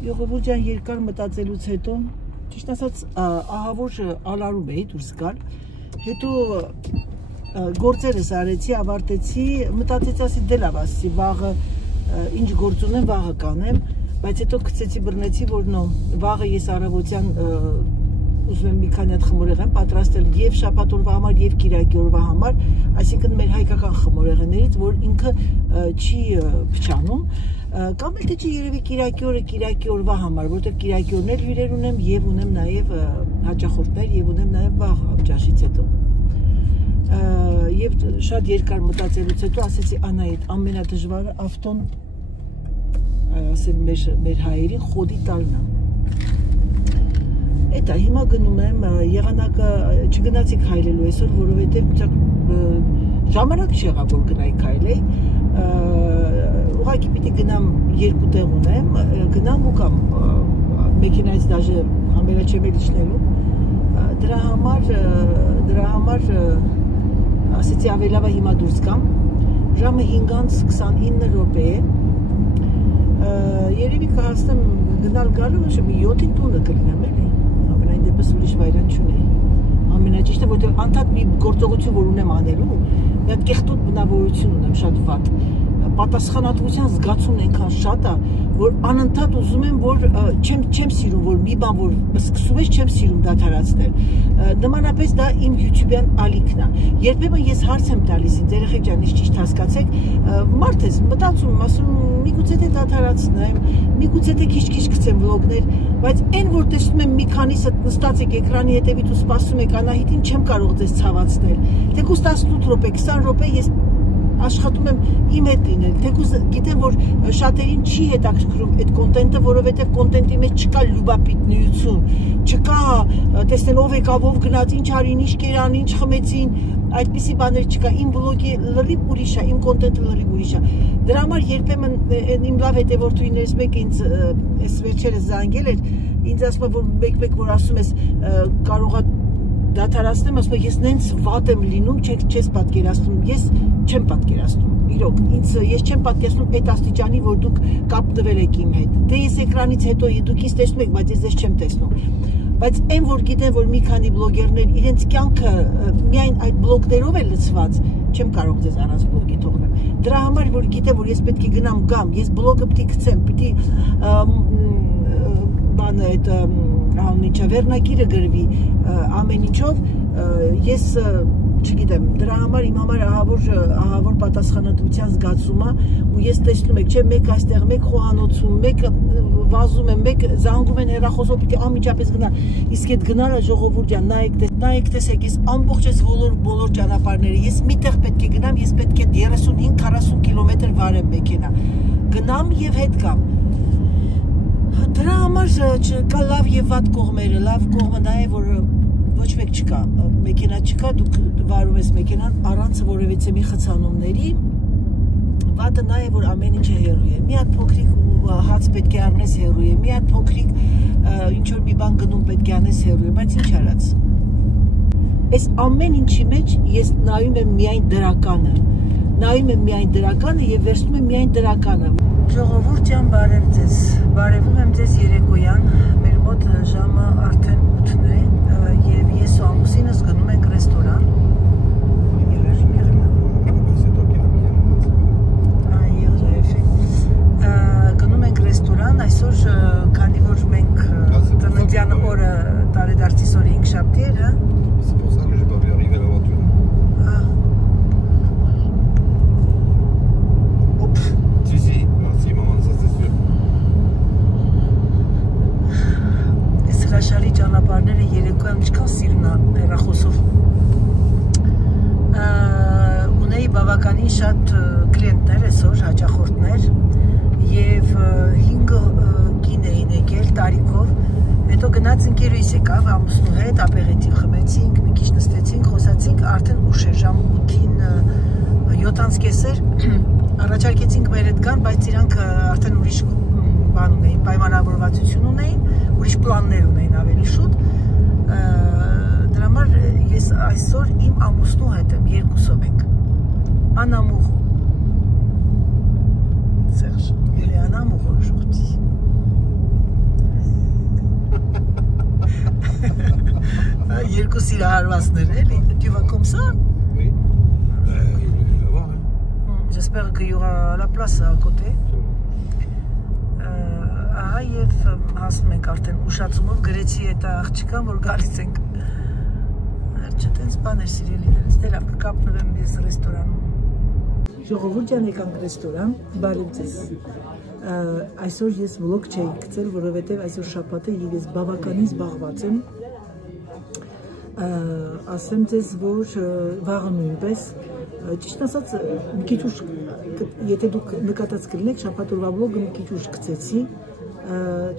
Եղովուրդյան երկար մտածելուց հետո, ճիշտ ասած, ահավոր ալարում էի դուրս գալ, հետո գործերս արեցի, ավարտեցի, մտածեցի, ասի դե լավ, ասի վաղը ինչ գործ ունեմ, վաղը կանեմ, բայց հետո գցեցի բռնեցի, որ նո, վաղը ես առավոտյան ուզում եմ մի քանի հատ խմորեղեն պատրաստել եւ շաբաթ օրվա համար եւ կիրակի օրվա համար, այսինքն մեր հայկական խմորեղեններից, որ ինքը չի փչանում, կամ էլ թե չի երևի կիրակի օրվա համար, որտեղ կիրակի օրն էլ հյուրեր ունեմ եւ ունեմ նաեւ հաճախորդներ եւ ունեմ նաեւ վաղ ճաշից հետո։ Եվ շատ երկար մտածելուց հետո ասեցի Անահիտ, ամենադժվարը ավտոն ասեմ մեր հայերին խոդի տալն է։ Էտա հիմա գնում եմ, եղանակը չգնացի քայլելու այսօր, որովհետև ժամանակ չեղավ, որ գնայի քայլեի, ուղղակի պիտի գնամ երկու տեղ ունեմ, գնամ ու կամ մեքենայից դաժե ամենաչեմ էլ իջնելու, դրա համար ասեցի ավելի լավ է հիմա դուրս գամ, ժամը 5:29 րոպե է, երևի կհասնեմ գնալ գալու, մի 7-ին տունը կլինեմ էլի, ամենայն դեպս ուրիշ վայրան չունեի, ամենաճիշտը, որտեղ անդադ մի գործողություն, որ ունեմ անելու, մի հատ կեղտոտ բնավորություն ունեմ շատ վատ, պատասխանատվության զգացումն այնքան շատ է, որ անընդհատ ուզում եմ, որ չեմ սիրում, որ մի բան, որ սկսում ես, չեմ սիրում դադարացնել։ Նմանապես դա իմ YouTube-յան ալիքն է։ Երբեմն ես հարց եմ տալիս ինձ, երեխեք ջան, ինչ ճիշտ հասկացեք, մարդ ես մտածում, ասում, միգուցե թե դադարացնեմ, միգուցե թե քիչ-քիչ գցեմ վլոգներ, բայց այն որ տեսնում եմ մի քանիսը նստած եք էկրանի հետևից ու սպասում եք Անահիտին, չեմ կարող ձեզ ցավացնել։ Թեկուզ 18 րոպե, 20 րոպե ես աշխատում եմ իմ հետ լինել, թեկուզ գիտեմ, որ շատերին չի հետաքրքրում այդ կոնտենտը, որովհետև կոնտենտի մեջ չկա լյուբապիտնիություն, չկա տեսնել ով եկավ, ով գնաց, ինչ արին, ինչ կերան, ինչ խմեցին, այդպիսի բաներ չկա, իմ վլոգի լրիվ ուրիշ է, իմ կոնտենտը լրիվ ուրիշ է։ Դրա համար երբեմն իմ լավ հետևորդուներից մեկը ինձ այս վերջերս զանգել էր, ինձ ասում է, որ մեկ-մեկ որ ասում ես կարող է դադարացնեմ, ասում եմ, ես նենց վատ եմ լինում, չես պատկերացնում, ես չեմ պատկերացնում, իրոք, ես չեմ պատկերացնում այդ աստիճանի, որ դուք կապնվել եք իմ հետ, դե ես էկրանից հետո դուք ինձ տեսնում եք, բայց ես ձեզ չեմ տեսնում, բայց այն որ գիտեմ, որ մի քանի բլոգերներ իրենց կյանքը միայն այդ բլոգներով է լցված, չեմ կարող ձեզ առանց բլոգի թողնել, դրա համար որ գիտեմ, որ ես պետք է գնամ գամ, ես բլոգը պիտի գցեմ, պիտի բանը այդ անիչա վերնակիրը գրվի ամեն ինչով ես չգիտեմ դրա համար իմ համար ահավոր պատասխանատվության զգացում է ու ես տեսնում եք չէ մեկ այստեղ մեկ խոհանոցում մեկ վազում է մեկ զանգում են հեռախոսով պիտի անմիջապես գնա իսկ այդ գնալը ժողովուրդյան նայեք տեսեք ես ամբողջ այս բոլոր ճանապարհները ես միտեղ պետք է գնամ ես պետք է 35-40 կիլոմետր վարեմ մեքենա գնամ եւ հետ գամ Դրա համար կա լավ եւ վատ կողմերը, լավ կողմը դա է, որ ոչ մեկ չկա, մեքենա չկա, դուք վարում ես մեքենան առանց որևիցե մի խցանումների, վատը նա է, որ ամեն ինչը հեռու է, մի հատ փոքրիկ հաց պետք է առնես հեռու է, մի հատ փոքրիկ ինչ-որ մի բան գնում պետք է անես հեռու է, բայց ինչ արած։ Այս ամեն ինչի մեջ ես նայում եմ միայն դրականը եւ վերցնում եմ միայն դրականը։ Ժողովուրդ ջան, բարև ձեզ, բարևում եմ ձեզ երեկոյան, մեր մոտ ժամը արդեն 8-ն է և ես ու ամուսինս գնում ենք ռեստորան գնում ենք ռեստորան, այսօր քանի որ մենք ծննդյան օրը տարեդարձիս օրը 5 շաբթի հրաշալի ճանապարհները երեկոյան ինչքան սիրուն է հեռախոսով ունեի բավականին շատ կլիենտներ այսօր հաճախորդներ եւ 5 կին էին եկել տարիքով հետո գնաց ընկերուհիս եկավ ամուսնու հետ ապերիտիվ խմեցինք մի քիչ նստեցինք խոսացինք արդեն ուշ էր ժամը 8-ին 7:30 էր առաջարկեցինք մեր հետ գան բայց իրանք արդեն ուրիշ բան ունեին պայմանավորվածություն ունեին ուրիշ պլաններ ունեին ավելի շուտ դրա համար ես այսօր իմ ամուսնու հետ եմ երկուսով ենք անամուղ Serge, il est un amoureux aujourd'hui երկու սիրահարվածներ, էլի, tu vas comme ça? Oui. Là-bas, hein. J'espère qu'il y aura la place à côté. Ահա եւ հասնում ենք արդեն ուշացումով գրեցի այդ աղջկան, որ գալիս ենք։ Չտենց բաներ սիրելիներս, դե լավ կկապնվեմ ես ռեստորանում։ Ժողովուրդ ջան, եկանք ռեստորան, բարև ձեզ։ Այսօր ես վլոգ չէի գցել, որովհետև այսօր շաբաթ է եւ ես բավականին զբաղված եմ։ Ասեմ ձեզ, որ վաղը նույնպես, ճիշտ ասած, մի քիչ ուշ, եթե դուք նկատած կլինեք, շաբաթ օրվա վլոգը մի քիչ ուշ գցեցի,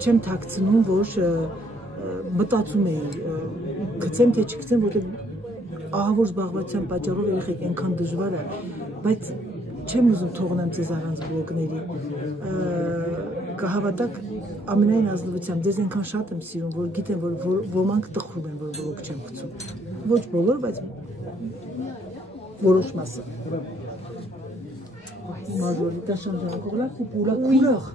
չեմ թաքցնում, որ մտածում էի, գցեմ թե չգցեմ, որտեղ ահավոր զբաղվածության պատճառով երեխեք այնքան դժվար է, բայց չեմ ուզում թողնեմ ձեզ առանց վլոգների։ Կհավատաք, ամենայն ազնվությամբ ձեզ այնքան շատ եմ սիրում, որ գիտեմ, որ ոմանք տխրում են, որ վլոգ չեմ գցում։ Ոչ բոլոր, բայց որոշ մասը։ Majorité change là pour la couleur.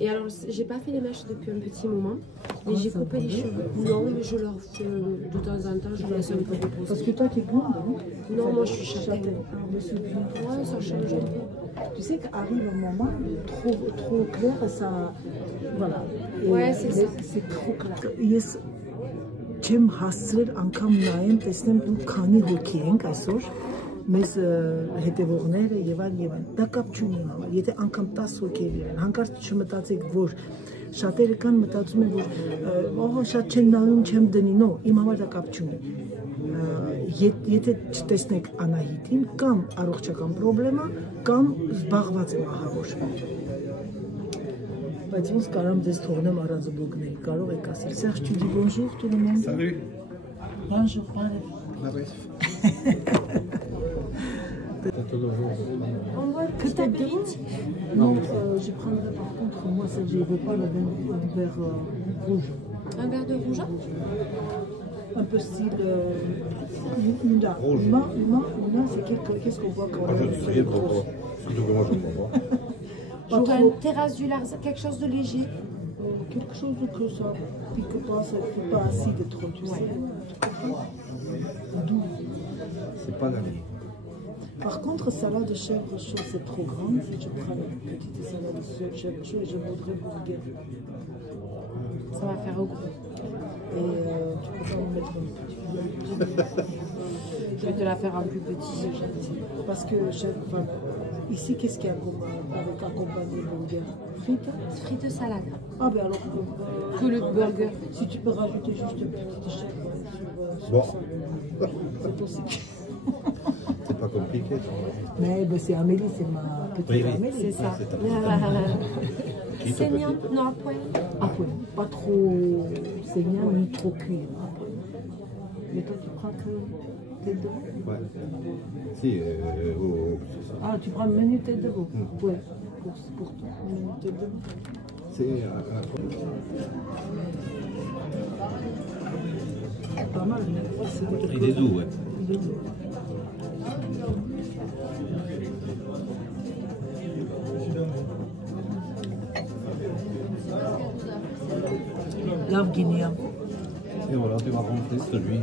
Et alors, j'ai pas fait les mèches depuis un petit moment, et j'ai coupé les cheveux. Non, mais je leur fais de temps en temps, je laisse un peu reposer. Parce que toi, tu es blonde, non? Non, moi je suis châtaigne. Ouais, ça change un peu. Tu sais qu'arrive un moment trop clair, ça. Voilà. Ouais, c'est ça. C'est trop clair. Yes. Չեմ հասցրել անգամ նայեմ, տեսնեմ դու քանի հոգի ենք այսօր, մեզ հետևողները եւ այլն, դա կապ չունի մամա, եթե անգամ 10 հոգի լինեն, հանկարծ չմտածեք, որ շատերը կան մտածում են, որ ահա շատ չեն նայում, չեմ դնի, նո, իմ համար դա կապ չունի։ Եթե չտեսնեք Անահիտին, կամ առողջական պրոբլեմա, կամ զբաղված եմ ահավոր։ Բայց ոնց կարող եմ ձեզ թողնեմ առանց բլոգների, կարող եք ասել, Serge, tu dis bonjour tout le monde? Salut. Bonjour, բարև։ On voit le petit apéritif. Non, je prendrai par contre, moi, Serge, je ne veux pas le verre rouge. Un verre de rouge? Un peu style Una. Una, c'est qu'est-ce qu'on voit quand on est grosse? Surtout que moi, je ne comprends pas. Genre une terrasse du Larzac, quelque chose de léger. Quelque chose que ça pique pas, ça ne fait pas acide trop, tu sais. Doux. C'est pas la vie. Par contre, salade de chèvre chaud, c'est trop grande. Je prends une petite salade de chèvre chaud et je voudrais burger. Ça va faire au gros. Et tu peux pas en mettre un petit. Je vais te la faire un plus petit. Parce que ici, qu'est-ce qu'il y a avec accompagné burger? Frites? Frites de salade. Ah ben alors que le burger. Si tu peux rajouter juste une petite chèvre sur Bon. ça, c'est possible. C'est pas compliqué. Mais ben, c'est Amélie, c'est ma petite Oui, oui. Amélie. C'est ça. C'est ta Saignant, non, à poil. À poil. Pas trop saignant ni trop cuit. À poil. Mais toi, tu prends que tête de veau? Ouais. Si, c'est ça. Ah, tu prends menu tête de veau? Ouais. Pour toi, menu tête de veau. C'est pas mal, mais c'est il est doux, ouais. Il est doux. Լավ գինի է։ Et voilà, tu vas rentrer celui.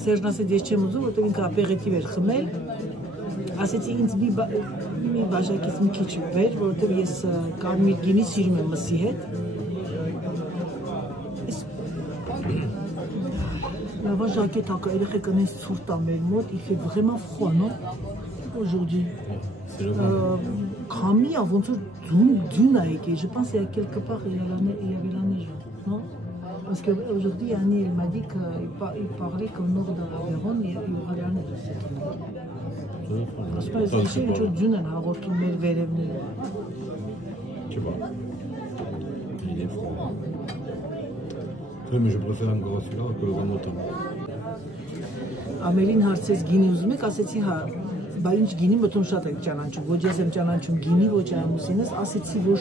Սերժն ասեց, ես չեմ ուզում, որտեղ ինքը ապերիտիվ էր խմել։ Ասեցի ինձ մի բաժակից մի քիչ բեր, որտեղ ես կարմիր գինի սիրում եմ մսի հետ։ Լավ ժակետ ակա, երեխեքն ինձ ցուրտ ա մեր մոտ, il fait vraiment froid, non? Aujourd'hui. C'est le vent. Քամի ա, ոնց որ ձուն ա եկել, je pense qu'il y a quelque part il y avait la neige, non? Parce qu'aujourd'hui, Annie, elle m'a dit qu'il parlait qu'au nord de l'Aveyron, il y aura la neige cette année. Parce que c'est une chose d'une, elle a retourné le verre. Tu vois. Il est froid. Oui, mais je préfère encore celui-là que le remontant. Ամելին հարցեց գինի ուզում եք, ասեցի հա, բա ինչ գինի մտում շատ եք ճանաչում, ոչ ես եմ ճանաչում գինի, ոչ ամուսինս, ասեցի որ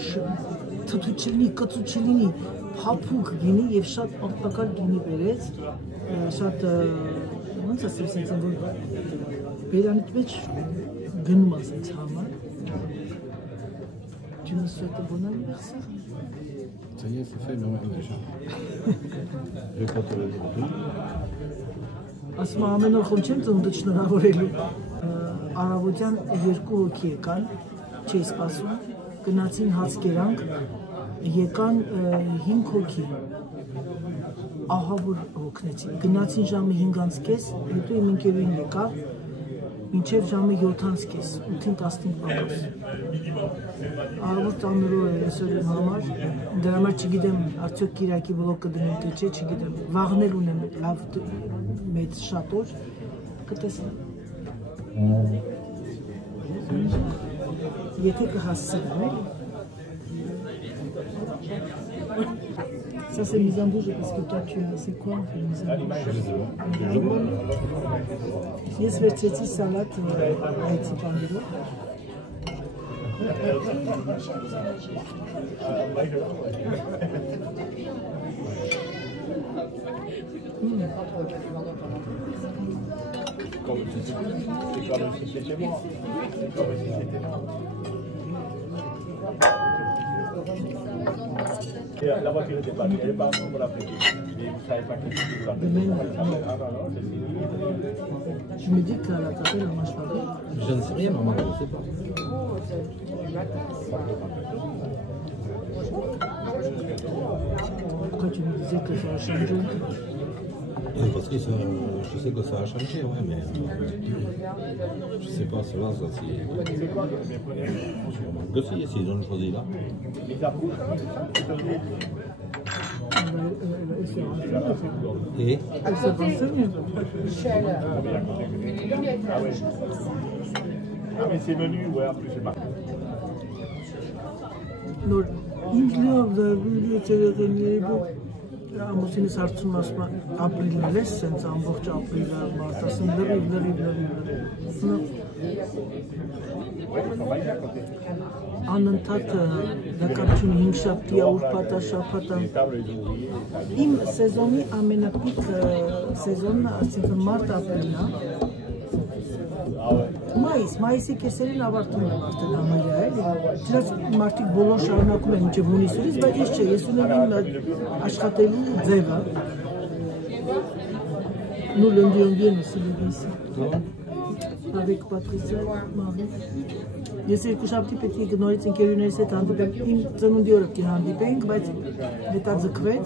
թթու չլինի, կծու չլինի, փափուկ գինի եւ շատ օգտակար գինի բերեց, շատ ոնց ասեմ, ասեցի որ բերանից մեջ գնում ասեցի համար։ Tu me souhaites bon anniversaire? Ça y est, c'est fait, mais ouais, déjà. Je vais pas te le dire tout. Ասում ամեն օր խոմ չեմ ծնունդը շնորհավորելու։ Առավոտյան 2 հոգի եկան, չի սպասում, գնացին հաց կերանք, եկան 5 հոգի, ահա որ հոգնեցին, գնացին ժամը 5:30, հետո իմ ընկերուհին եկավ, մինչև ժամը 7:30, 8:15 պակաս։ Առավոտ ծանրոր էր այսօր իմ համար, դրա համար չգիտեմ, արդյոք Կիրակի բլոկը դնեմ թե չէ, չգիտեմ, վաղնել ունեմ լավ մեծ շատ օր, կտեսնեմ։ Եթե կհասցնեմ, Ça c'est mise en bouche parce que toi tu as, c'est quoi en fait mise en bouche? Ես վերցրեցի սալատ այցի պանդիրով։ La voiture était pas, elle est pas pour la fête. Vous savez pas qui c'est la fête. Je me dis qu'à la table, on mange pas bien. Je ne sais rien, maman, je ne sais pas. Pourquoi tu me disais que ça a changé? Parce que ça, je sais que ça a changé, ouais, mais je sais pas, cela, ça c'est... Que si, ils ont choisi là. Et Elle s'est renseignée. Ah mais c'est venu, ouais, en plus c'est pas. Նոր ինձ լավ դարձել ամուսինս հարցում ասում է ապրիլն է սենց ամբողջ ապրիլը մարտ ասում լրիվ անընդհատ դակարություն 5 շաբթի ուրբաթ շաբաթ իմ սեզոնի ամենապիկ սեզոնն այսինքն մարտ ապրիլն է մայիսի կեսերին ավարտում եմ արդեն համարյա էլի դրանց մարդիկ բոլոր շարունակում են մինչև հունիսից բայց ես չէ ես ունեմ իմ աշխատելու ձևը nous lundi on se lever ici avec Patricia Marie ես երկու շաբթի պետք է նորից ընկերուներիս հետ հանդիպենք իմ ծնունդի օրը պետք է հանդիպենք բայց հետաձգվեց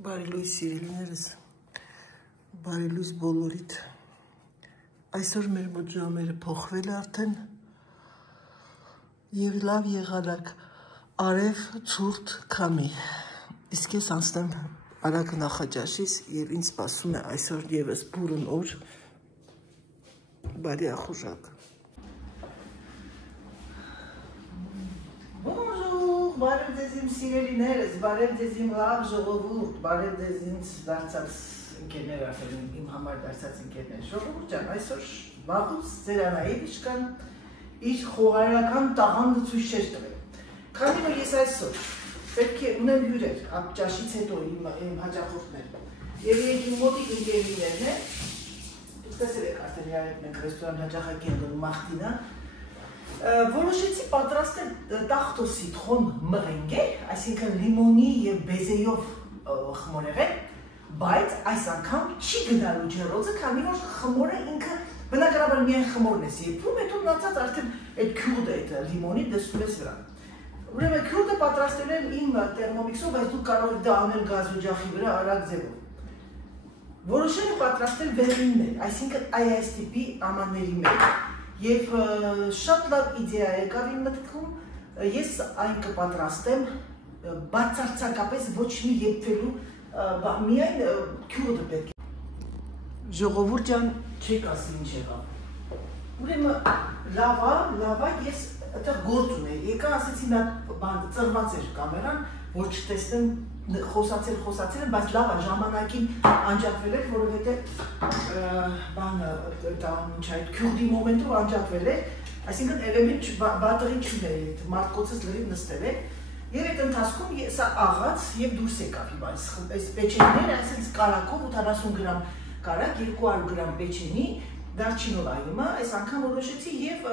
Բարի լույս սիրելիներս, բարի լույս բոլորիդ, այսօր մեր մոտ ժամերը փոխվել արդեն և լավ եղարակ, Արև ցուրտ քամի։ Իսկ ես անցնեմ Արագ նախաճաշից եւ ինձ սպասում է այսօր եւս բուրըն օր։ Բարի ախորժակ։ Bonjour, բարև ձեզ իմ սիրելիներս, բարև ձեզ իմ լավ ժողովուրդ, բարև ձեզ ինձ դարձած ընկերներ, ասեմ իմ համար դարձած ընկերներ։ Ժողովուրդ ջան, այսօր վաղուց Ձերանայի իշքան իր խոհարարական տաղանդը ցույց չէր տվել։ Քանի որ ես այսօր պետք է ունեմ հյուրեր, ճաշից հետո իմ հաճախորդներ։ Եվ իմ մոտիկ ընկերներն են, դուք տեսել եք արդեն իրար հետ մենք ռեստորան հաճախակի ենք գնում Մախտինա, որոշեցի պատրաստել տախտոսի թխոն մղենգե, այսինքն լիմոնի եւ բեզեյով խմորեղեն, բայց այս անգամ չի գնալու ջեռոցը, քանի որ խմորը ինքը բնականաբար միայն խմորն է սիրում, հետո մնացած արդեն այդ քյուրդը, այդ լիմոնի դեսում ես վրա։ Ուրեմն քյուրդը պատրաստել եմ իմ տերմոմիքսով, բայց դուք կարող եք դա անել գազ օջախի վրա արագ ձևով։ Որոշել եմ պատրաստել վերիններ, այսինքն այս տիպի ամանների մեջ, եւ շատ լավ իդեա եկավ իմ մտքում, ես այն կպատրաստեմ բացարձակապես ոչ մի եփվելու, միայն քյուրդը պետք է։ Ժողովուրդ ջան, չեք ասի ինչ եղավ։ Ուրեմն լավա ես այդտեղ գործ ունեի, եկա ասեցի նա ծրված էր կամերան, որ չտեսնեմ խոսացել եմ, բայց լավ է ժամանակին անջատվել էր, որովհետև այդ քյուրդի մոմենտով անջատվել էր, այսինքն էլեմենտ բատղի չուներ, մարդկոցս լրիվ նստել էր, եւ այդ ընթացքում սա աղաց եւ դուրս եկավ հիմա այս պեչենիները, այսինքն կարակով 80 գրամ կարակ, 200 գրամ պեչենի, դարչինովայումը, այս անգամ որոշեցի եւ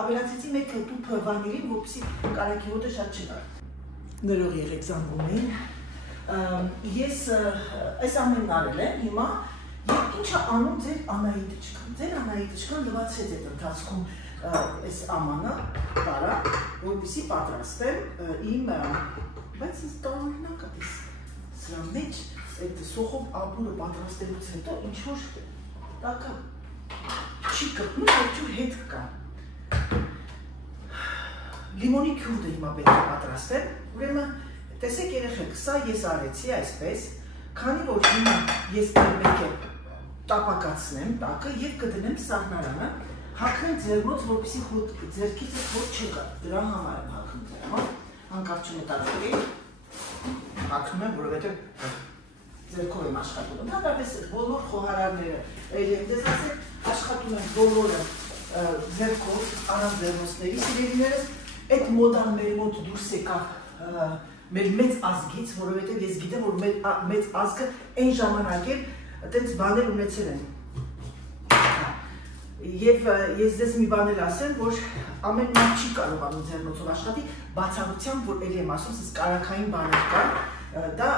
ավելացեցի մեկ տուփ վանիլին, որպեսզի կարակի հոտը շատ չգար։ Ներող եղեք զանգում էին։ Ես այս ամենն արել եմ հիմա եւ ինչա անում ձեր Անահիտը չկան լվացեց այդ ընթացքում այս ամանը տարա, որպեսզի պատրաստեմ իմ, բայց ինձ տարօրինակ է սրա մեջ այդ սոխով ապուրը պատրաստելուց հետո ինչ որ տակա չի կպնում, այդուր հետ կա։ Լիմոնի քյուրդը հիմա պետք է պատրաստեմ, ուրեմն տեսեք երեխեք, սա ես արեցի այսպես, քանի որ հիմա ես պետք է տապակացնեմ տակը եւ կդնեմ սառնարանը, հագնեմ ձեռնոց, որպեսզի ձեռքից հոտ չգա, դրա համար եմ հագնում ձեռնոց, հանկարծ չմտածեք, հագնում եմ, որովհետեւ ձեռքով եմ աշխատում, ընդհանրապես բոլոր խոհարարները, դες ասեք, աշխատում են բոլորը ձեռքով, առանց ձեռնոցների, սիրելիներս, այդ մոդան մեր մոտ դուրս եկավ մեր մեծ ազգից, որովհետև ես գիտեմ, որ մեծ ազգը այն ժամանակ էլ այդպես բաներ ունեցել են։ Եվ ես ձեզ մի բան էլ ասեմ, որ ամեն մարդ չի կարողանում ձեռնոցով աշխատի, բացառությամբ, որ էլի եմ ասում, սենց կարաքային բաներ կան, դա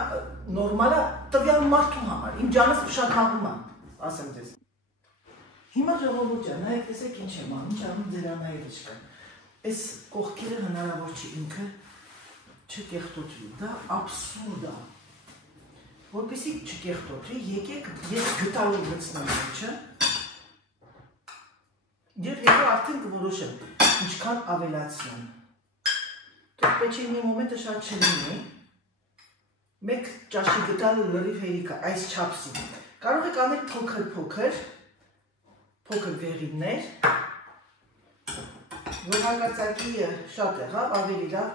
նորմալ է տվյալ մարդու համար, իմ ջանս փշաքաղում է, ասեմ ձեզ։ Հիմա ժողովուրդ ջան, նայեք տեսեք ինչ եմ անում, ինչ անում ձեր Անահիտը։ Այս կողքերը հնարավոր չի ինքը չկեղտոտրի, դա աբսուրդ է։ Որպեսզի չկեղտոտրի, եկեք ես գտալու լցնեմ ոչը եւ հետո արդեն կորոշեմ ինչքան ավելացնեմ։ Դուք պեչենի մոմենտը շատ չլինի։ Մեկ ճաշի գտալու լրիվ հերիք է այս չափսի։ Կարող եք անել փոքր վերիններ, որ հակարծակի շատ եղավ, ավելի լավ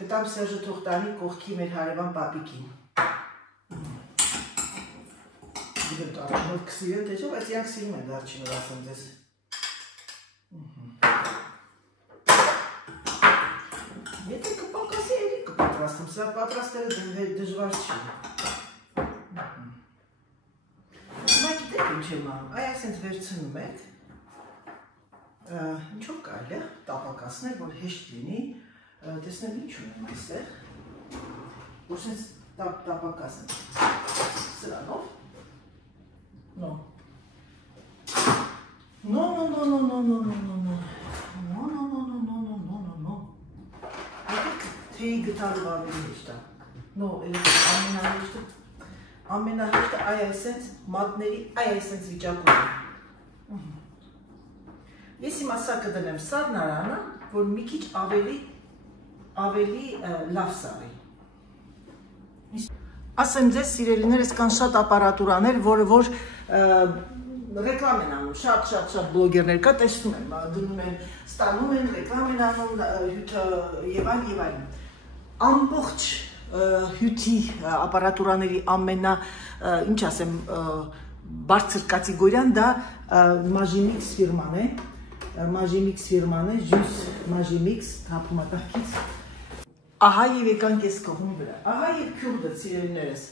գտամ Սերժը Թողտանի կողքի մեր հարևան պապիկին։ Գիտեմ դարչինով կսիրեն տեսով, բայց իրանք սիրում են դարչինով ասեմ ձեզ։ Եթե կպակասի էլի կպատրաստեմ, սրա պատրաստելը դժվար չի։ Հիմա գիտեք ինչ եմ անում, այ այսենց վերցնում եք, ինչով կարելի է տապակացնել, որ հեշտ լինի, տեսնեմ ինչ ունեմ այստեղ, որ սենց տապակացնեմ սրանով, թեյի գտալու ավելի հեշտ է, ամենահեշտը այ այսենց մատների այ այսենց վիճակում է։ Ես հիմա սա կդնեմ սառնարանը, որ մի քիչ ավելի ավելի լավ սարի։ Ասեմ ձեզ սիրելիներս կան շատ ապարատուրաներ, որը որ ռեկլամ են անում, շատ բլոգերներ կա, տեսնում են, դնում են, ստանում են, ռեկլամ են անում, հյութը եւ այլն։ Ամբողջ հյութի ապարատուրաների ամենա, ինչ ասեմ, բարձր կատեգորիան դա Magimix ֆիրման է, Jus Magimix, թափում ատախքից։ Ահա եւ եկանք ես կողմի վրա, ահա եւ քյուրդը սիրելիներս,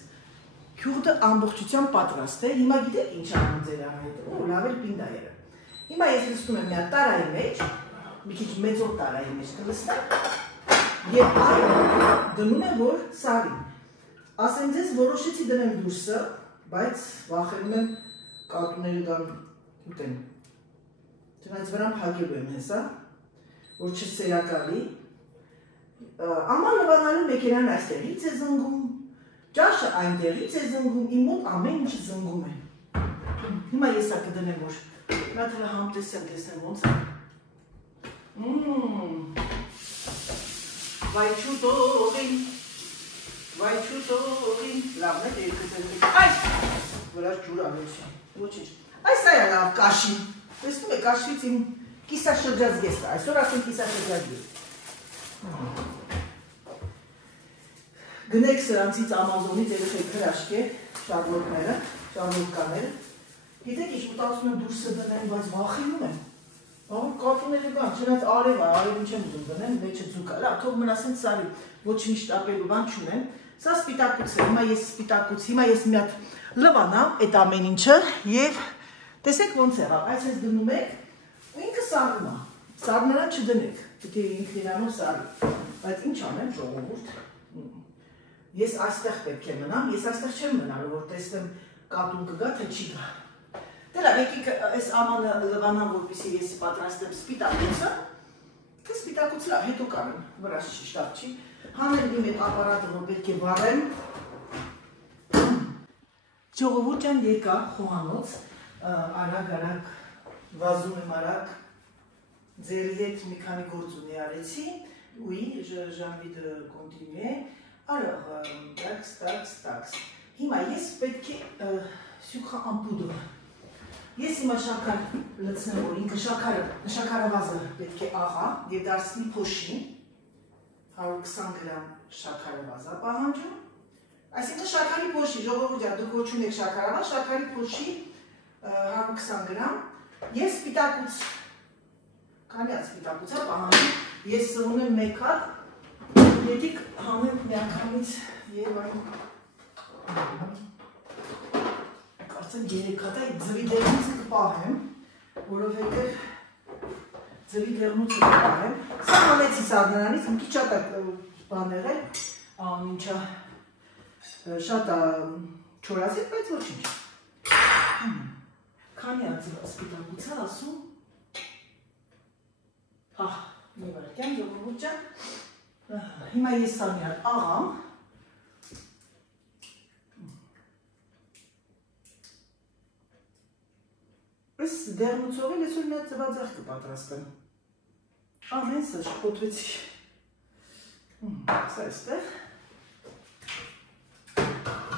քյուրդը ամբողջությամբ պատրաստ է, հիմա գիտեք ինչ անում ձեր հետ, լավ էլ պինդայերը։ Հիմա ես լցնում եմ մի հատ տարայի մեջ, մի քիչ մեծով տարայի մեջ կլցնեմ, եւ այն դնում եմ որ սարի։ Ասեմ ձեզ որոշեցի դնեմ դուրսը, բայց վախենում եմ կատուները գան ուտեն։ Չնայած վրան փակելու եմ հեսա, որ չսերակալի։ Աման նվանալու մեքենան այստեղից է զնգում, ճաշը այնտեղից է զնգում, իմ մոտ ամեն ինչ զնգում է։ Հիմա ես ա կդնեմ որ, նա թվա համտեսեմ տեսնեմ ոնց է։ Վայ չուտողին, լավն է երկտել այս, վրաշ ջուր ավեցի, ոչինչ, այս այա լավ կաշին, տեսնում է կաշվից իմ կիսաշրջած գեստ է, այսօր ասում կիսաշրջած գեստ։ Գնեք սրանցից Ամազոնից երեխեք հրաշք է, շարլոտկաները, գիտեք ինչ մտածում եմ դուրսը դնեմ, բայց վախինում եմ, կատուները կան, չնայած արևին չեմ ուզում դնեմ, մեջը ձուկա, լավ, թող մնասեն սարի, ոչ մի շտապելու բան չունեմ, սա սպիտակուց է, հիմա ես մի հատ լվանամ այդ ամեն ինչը և տեսեք ոնց եղավ, այս ես դնում եք ու ինքը սարում է, սարներան չդնեք, պետք է ինքն իրանով սարի, բայց ինչ անեմ ժողովուրդ, ես այստեղ պետք է մնամ, ես այստեղ չեմ մնալու, որ տեսնեմ կատուն կգա, թե չի գա։ Դե լավ, եկեք այս ամանը լվանամ, որպեսզի ես պատրաստեմ սպիտակուցը, թե սպիտակուցը լավ, հետո կանեմ, վրաս չի, շտապ չի, հանել իմ այդ ապարատը, որ պետք է վառեմ, ժողովուրդ ջան եկա խոհանոց, արագ, վազում եմ արագ, ձերի հետ մի քանի գործ ունի արեցի, oui, j'ai envie de continuer, alors, tax, հիմա ես պետք է sucre en poudre, ես հիմա շաքար լցնեմ, որ ինքը շաքարավազը պետք է աղա և դարձնի փոշի, 120 գրամ շաքարավազա պահանջում, այսինքն շաքարի փոշի, ժողովուրդ ջան, դուք ոչ ունեք շաքարավազ, շաքարի փոշի 120 գրամ և սպիտակուց, քանի հատ սպիտակուց է պահանջում, ես սրում եմ մեկ հատ, ետիք հանեմ միանգամից և այն կարծեմ 3 հատ է, ձվի դեղնուցը կպահեմ, որովհետև ձվի դեղնուցը կպահեմ, սա հանեցի սարդրանից, մի քիչ շատ է բան եղել, ինչա շատ չորացել, բայց ոչինչ, քանի հատ սպիտակուց է ասում, մի վարկյան, ժողովուրդ ջան, հիմա ես սա մի հատ աղամ, այս դեղնուցով էլ ես որ մի հատ ձվածեղ կպատրաստեմ, ամեն սա շպոտվեցի, սա էստեղ,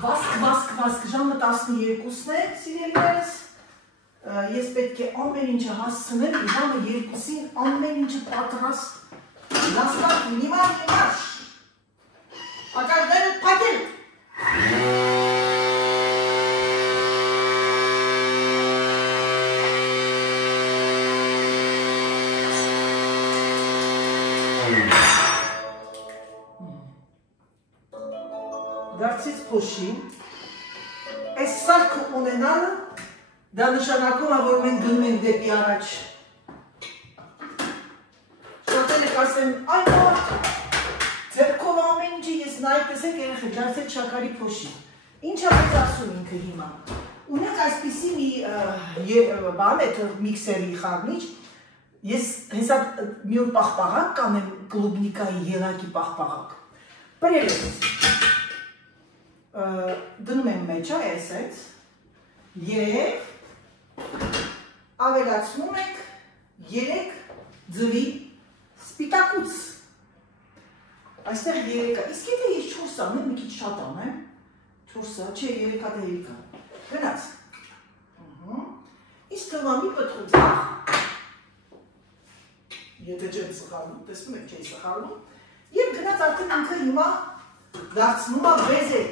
վասկ, ժամը 12-ն է, սիրելիներս, ես պետք է ամեն ինչը հասցնեմ, ժամը 2-ին ամեն ինչը պատրաստ, լասկատ, նիմար, պատարները պատել, դարձից փոշի, այս սարքը ունենալը, դա նշանակում է, որ մենք գնում ենք դեպի առաջ։ Շատերը կասեմ, այ մարդ, ձեռքով ամեն ինչը ես նայ տեսեք երեխեք, դարձել շաքարի փոշի։ Ինչ է մեծ ասում ինքը հիմա։ Ունեք այսպիսի մի բան է միքսերի խառնիչ, ես հեսա մի օր պաղպաղակ կանեմ կլուբնիկայի ելակի պաղպաղակ։ Պրել ես, դնում եմ մեջա էսեց և ավելացնում ենք 3 ձվի սպիտակուց, Այստեղ 3-ա, իսկ եթե ես 4 անեմ, մի քիչ շատ անեմ, 4-ա, չէ, 3-ա դե 3-ա, գնաց, իսկ թվա մի պտղուծախ, եթե չեմ սխալում, տեսնում եք չէի սխալում, և գնաց արդեն ինքը հիմա դարձնում է բեզել,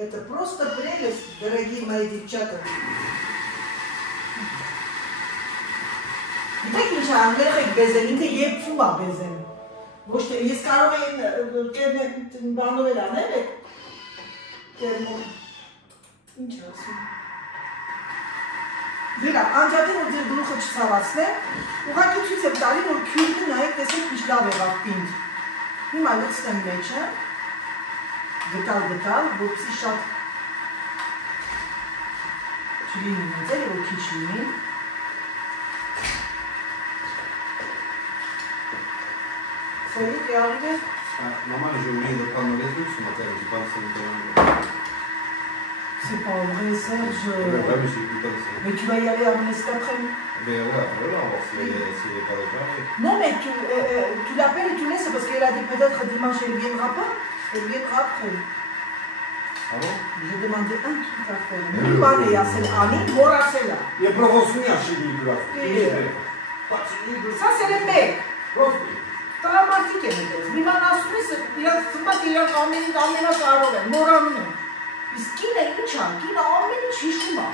это просто прелесть, дорогие мои девчата. Գիտեք ինչ անգլեղ եք բեզել, ինքը եփվում է բեզել, ոչ թե ես կարող եմ բանով էլ անել եք, ինչ ասում, դերա, անջատին որ ձեր գլուխը չցավացնեմ, ուղղակի ցույց եմ տալի, որ քյուրքը նայեք, տեսեք ինչ լավ եղավ պինդ, հիմա լցնեմ մեջը, գտալ, որպեսզի շատ չլինի մեծերը, որ քիչ լինի, Salut, t'es arrivé? Maman, j'ai oublié de prendre les trucs ce matin, j'ai pas laissé le téléphone. C'est pas vrai, Serge. Ouais, mais j'ai plus pas laissé. Mais tu vas y aller à Amnesty cet après-midi? Mais voilà, on va voir s'il n'est pas déjà arrivé. Non, mais tu l'appelles et tu laisses parce qu'elle a dit peut-être dimanche, elle ne viendra pas. Elle viendra après. Ah bon? J'ai demandé un truc à faire. Oui, allez, à celle Annie, voir à celle-là. Il y a professionnel chez lui, là. Ça, c'est le mec. Տրամատիկ է մտես, մի ման ասում ես, իրանք թմատ իրանք ամենա կարող են, մորանում են, իսկ կինը ինչ ան, կինը ամեն ինչ հիշում ա,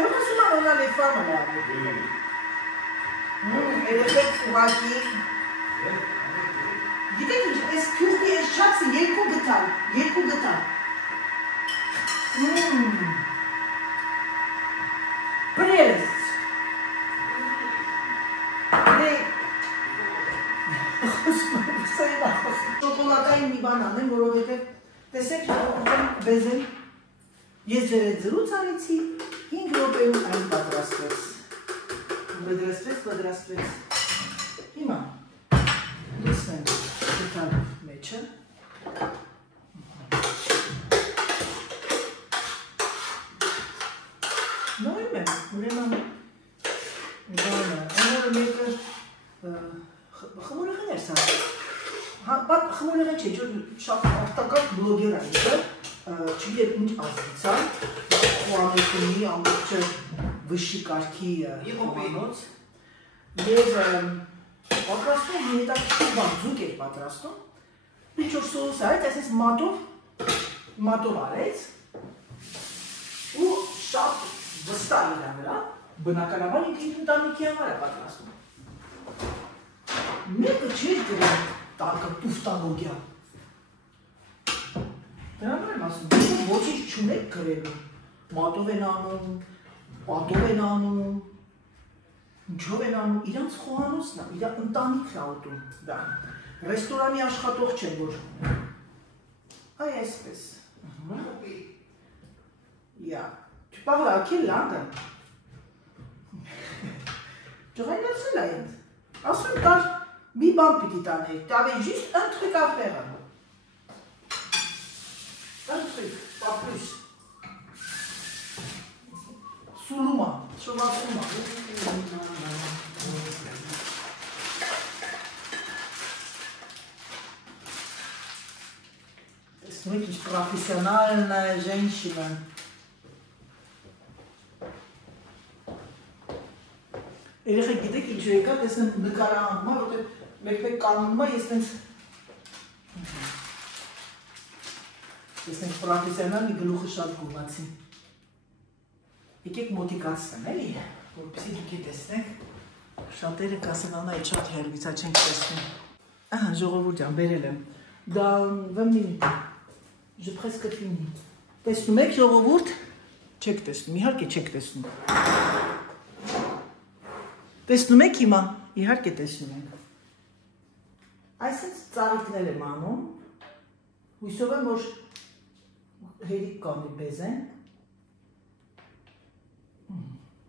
եմ ասում ան օնա լեֆանը լավ, երեխեք ուղակի, գիտեք ինչ, ես քյուրքի ես չացը երկու գտալ, պրես, Շոկոլադային մի բան անեմ, որովհետև տեսեք ուզում բեզել, ես ձեր հետ զրույց արեցի, 5 րոպեում այն պատրաստվեց, հիմա լցնեմ գտալ մեջը, նորում եմ, ուրեմն բանը, մեկը խմորեղեն էր սա, խմորեղեն չէ, շատ աղտակակ բլոգեր այն է, չգիտեմ ինչ ազգից է, խոանոտնի ամբողջը վշի կարգի խոանոց, և պատրաստում մի հետաքրքիր բան, ձուկ էր պատրաստում, ինչ-որ սոուս արեց, այսպես մատով արեց, ու շատ վստահ իր վրա, բնականաբար ինքը իր ընտանիքի համար է պատրաստում։ Մեկը չէր գրում տարկը տուֆտալոգիա։ Դրանով եմ ասում, ոչինչ չունեք գրելու, մատով են անում, պատով են անում, ինչով են անում, իրանց խոհանոցն է, իր ընտանիքն է ուտում դա, ռեստորանի աշխատող չեն, որ այ այսպես, tu parles à quelle langue? J'aurais la haine. Ensuite, mi bon petit année, tu avais juste un truc à faire. Un truc, pas plus. Sous l'humain, sur la souma. Смотрите, профессиональная женщина. Երեխեք գիտեք ինչ եկա, տեսնեմ նկարահանումա, որտեղ մեկ-մեկ կանոնումա, ես տեսնենք պրոֆեսիոնալ մի գլուխը շատ գովացի։ Եկեք մոտիկացնեմ, էլի, որպեսզի դուք տեսնեք, շատերը կասեն անա այդ շատ հերվիցա չենք տեսնում։ Ահա, ժողովուրդ ջան, բերել եմ։ Դա 20 մինուտ։ Je presque fini։ Տեսնում եք ժողովուրդ, չեք տեսնում, իհարկե չեք տեսնում։ Տեսնում եք հիմա, իհարկե տեսնում եք։ Այսինչ ծաղիկներ եմ անում, հույսով եմ, որ հերիք կանի բեզեն։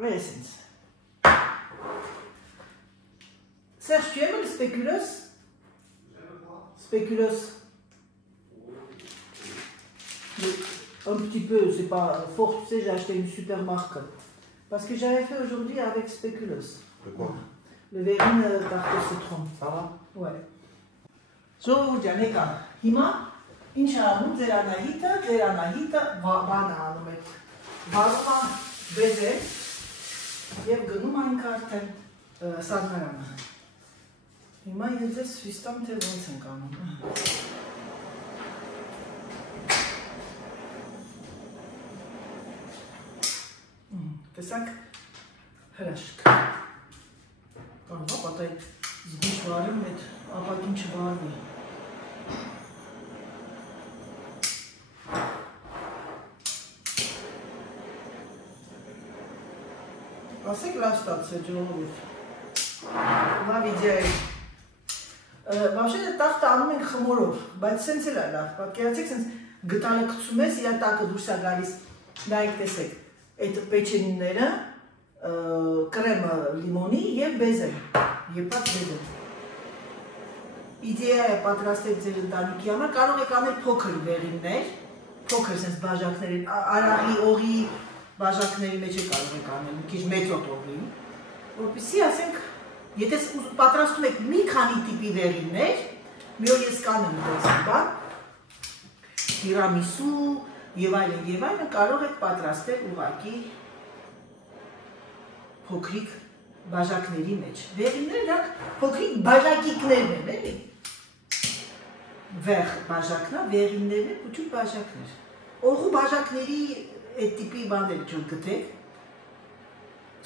Այսինչ։ Serge, tu aimes le spéculoos? Spéculoos. Un petit peu, c'est pas fort, tu sais, j'ai acheté une super marque. Parce que j'avais fait aujourd'hui avec spéculoos. De quoi? Le verrine tarte au citron. Ça va? Ouais. Ժողովուրդ ջան, եկա։ Հիմա ինչ անում ձեր Անահիտը բանը անում է։ Վարում է բեզել եւ գնում այնք արդեն սարքարանը։ Հիմա ես ձեզ ցույց տամ թե ոնց ենք անում։ Տեսակ հրաշք։ Կարող է պատահի զգուշ վարում այդ ապակին չվարվի։ Ասեք լավ ստացել ժողովուրդ։ Լավ իդեա է։ Вообще տախտը անում ենք խմորով, բայց սենց էլ է լավ։ Պատկերացեք սենց գտալը գցում ես, իր տակը դուրս է գալիս։ Նայեք տեսեք, այդ պեչենիները, կրեմը լիմոնի եւ բեզեն։ Եփած բեզեն։ Իդեա է պատրաստել ձեր ընտանիքի համար, կարող եք անել փոքր վերիններ, փոքր սենց բաժակներ, արահի, օղի բաժակների մեջ է կարող եք անել, մի քիչ մեծոտ օղի, որպեսզի ասենք, եթե պատրաստում եք մի քանի տիպի վերիններ, մի օր ես կանեմ այդպես բան, տիրամիսու եւ այլն կարող եք պատրաստել ուղղակի փոքրիկ բաժակների մեջ։ Վերինները դրանք փոքրիկ բաժակիկներն են, էլի։ Վեղ բաժակնա, վերիններն են փոքրիկ բաժակներ։ Օղու բաժակների այդ տիպի բաներ չոք գտեք,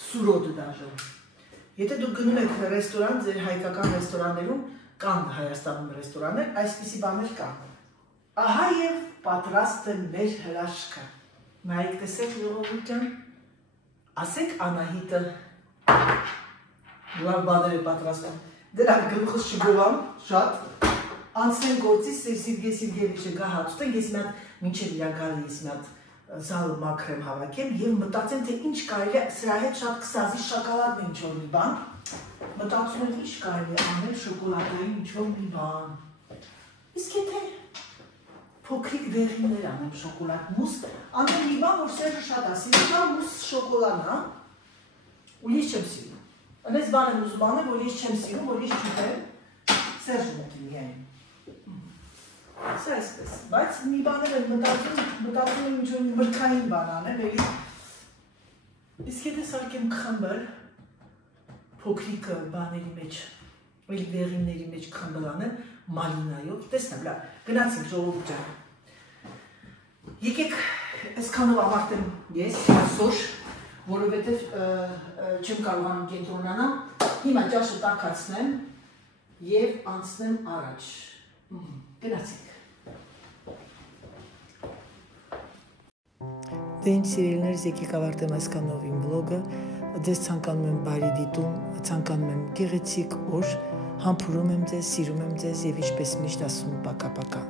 սուրոդը դաժը։ Եթե դուք գնում եք ռեստորան, ձեր հայկական ռեստորաններում կան Հայաստանում ռեստորաններ, այսպիսի բաներ կան։ Ահա եւ պատրաստ է մեր հրաշքը։ Նայեք տեսեք ժողովուրդ ջան, ասեք Անահիտը լավ բաներ է պատրաստում։ Դրանք գլուխս չգովամ շատ, անցնեն գործից Սերգեյ Սերգեյեվիչը գա հաց ուտենք, ես մի հատ մինչև իրա գալի ես մի հատ զալը մաքրեմ հավաքեմ եւ մտածեմ թե ինչ կարելի է սրա հետ շատ կսազի շոկոլադն ինչ որ մի բան մտածում եմ ինչ կարելի է անել շոկոլադային ինչ որ մի բան իսկ եթե փոքրիկ վերիններ անեմ շոկոլադ մուս անեմ մի բան որ Սերժը շատ ասի դա մուս շոկոլադն է ու ես չեմ սիրում այնպես բան եմ ուզում անել որ ես չեմ սիրում որ ես չուտեմ Սերժը մտի միայն Սա այսպես, բայց մի բաներ են մտածում եմ ինչ-որ մրգային բան անեմ, էլի իսկ եթե սարքեմ խմբը փոքրիկ բաների մեջ, էլի վերինների մեջ խմբը անեմ, մալինայով, տեսնեմ, լավ, գնացինք ժողովուրդ ջան Եկեք այսքանով ավարտեմ ես, այսօր, որովհետև չեմ կարողանում կենտրոնանալ, հիմա ճաշը տաքացնեմ և անցնեմ առաջ, գնացինք Դե ինչ սիրելիներս եկեք ավարտեմ այսքանով իմ վլոգը, ձեզ ցանկանում եմ բարի դիտում, ցանկանում եմ գեղեցիկ օր, համբուրում եմ ձեզ, սիրում եմ ձեզ և ինչպես միշտ ասում պակա-պակա